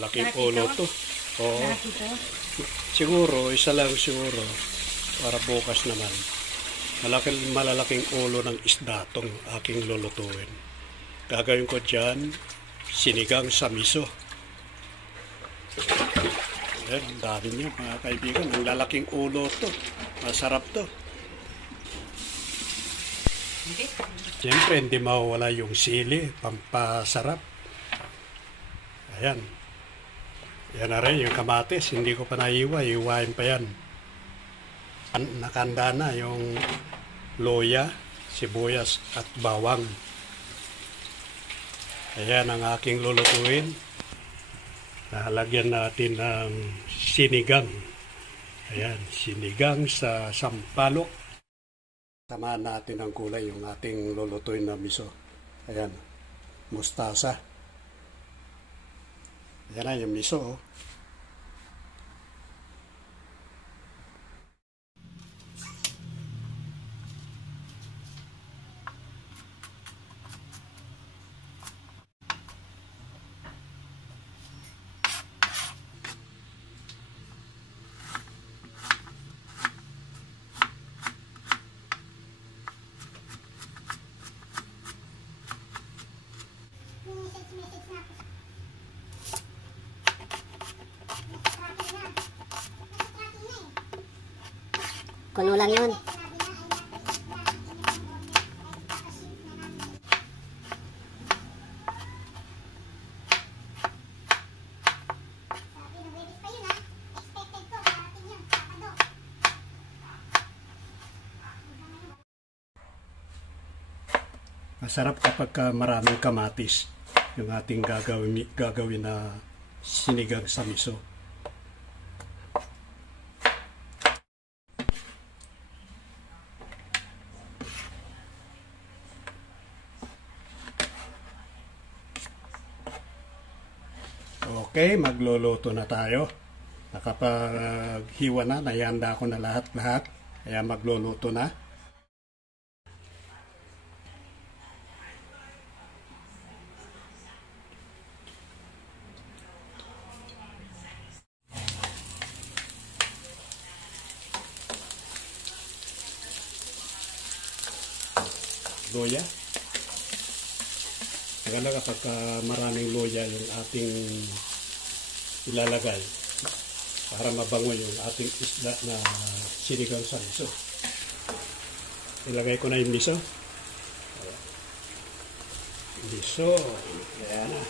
Laking ulo to. Oo. Siguro, isa lang siguro. Para bukas naman. Malalaking ulo ng isda tong aking lulutuin. Gagawin ko dyan, sinigang sa miso. Ayan, ang dami niyo mga kaibigan. Ang lalaking ulo to. Masarap to. Siyempre, hindi mawala yung sili, pampasarap. Ayan. Yan na rin yung kamatis. Hindi ko pa naiwa. Iwain pa yan. Nakanda na yung loya, sibuyas at bawang. Ayan ang aking lulutuin. Nalagyan natin ng sinigang. Ayan, sinigang sa sampalok. Samahan natin ang kulay yung ating lulutuin na miso. Ayan, mustasa. Ayan na yung miso. Oh. Kuno lang yun. Masarap kapag maraming kamatis yung ating gagawin na sinigang sa miso. Okay, magluluto na tayo. Nakapaghiwa na, nayanda ko na lahat-lahat. Kaya magluluto na. Loya. Maganda kapag maraming loya yung ating ilalagay para mabango yung ating isda na sinigang sa miso. Ilagay ko na yung miso. Miso. Ayan na.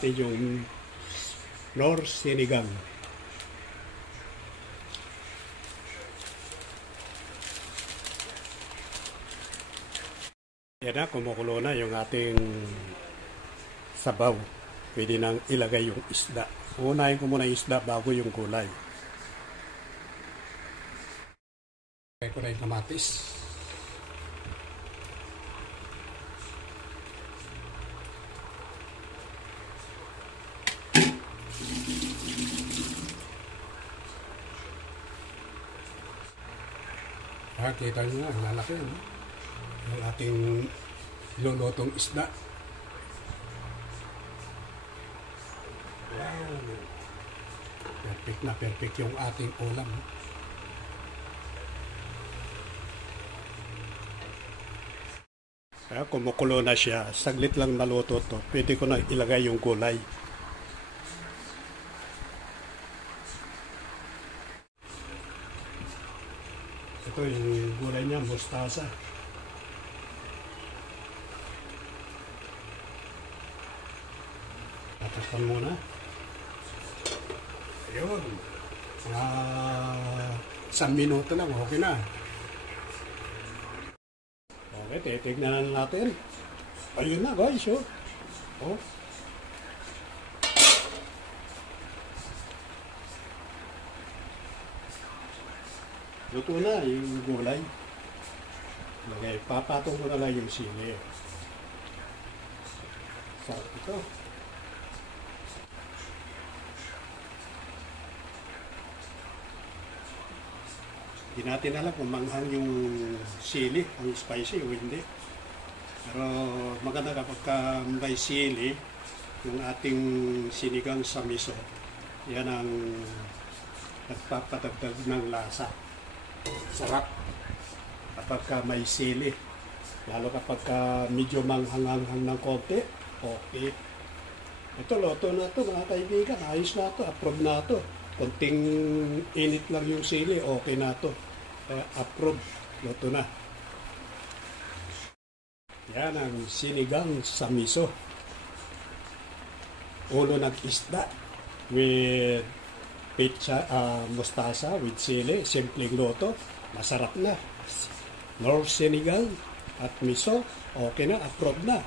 Atin yung Nor sinigang. Yan na, kumukulo na yung ating sabaw. Pwede nang ilagay yung isda. Unahin ko muna yung isda bago yung gulay. Ilagay ko na yung kamatis. Kita nyo nga, ang lalaki yun. Yung ating lulutong isda. Wow! Perfect na perfect yung ating ulam. Kaya kumukulo na siya. Saglit lang naluto to. Pwede ko na ilagay yung gulay. Ito yung gulay niya, mustasa. Tatakpan muna. Ayun. Isang minuto lang, okay na. Okay, titignan natin. Ayun na guys, oh. Oh. Luto na yung gulay. Okay, papatong ko na lang yung sili. Sarap ito. Hindi natin alam kung manghang yung sili, ang spicy o hindi. Pero maganda kapag may sili, yung ating sinigang sa miso, yan ang nagpapadagdag ng lasa. Sarap kapag may sili. Lalo kapag medyo manghanghang ng konti, okay. Ito, loto na ito mga kaibigan. Ayos na ito, approve na ito. Konting init lang yung sili, okay na ito. Approve, loto na. Yan ang sinigang sa miso. Ulo ng isda with pizza, mustasa with sili. Simpleng loto. Masarap na. North sinigang at miso, okay na, approve na.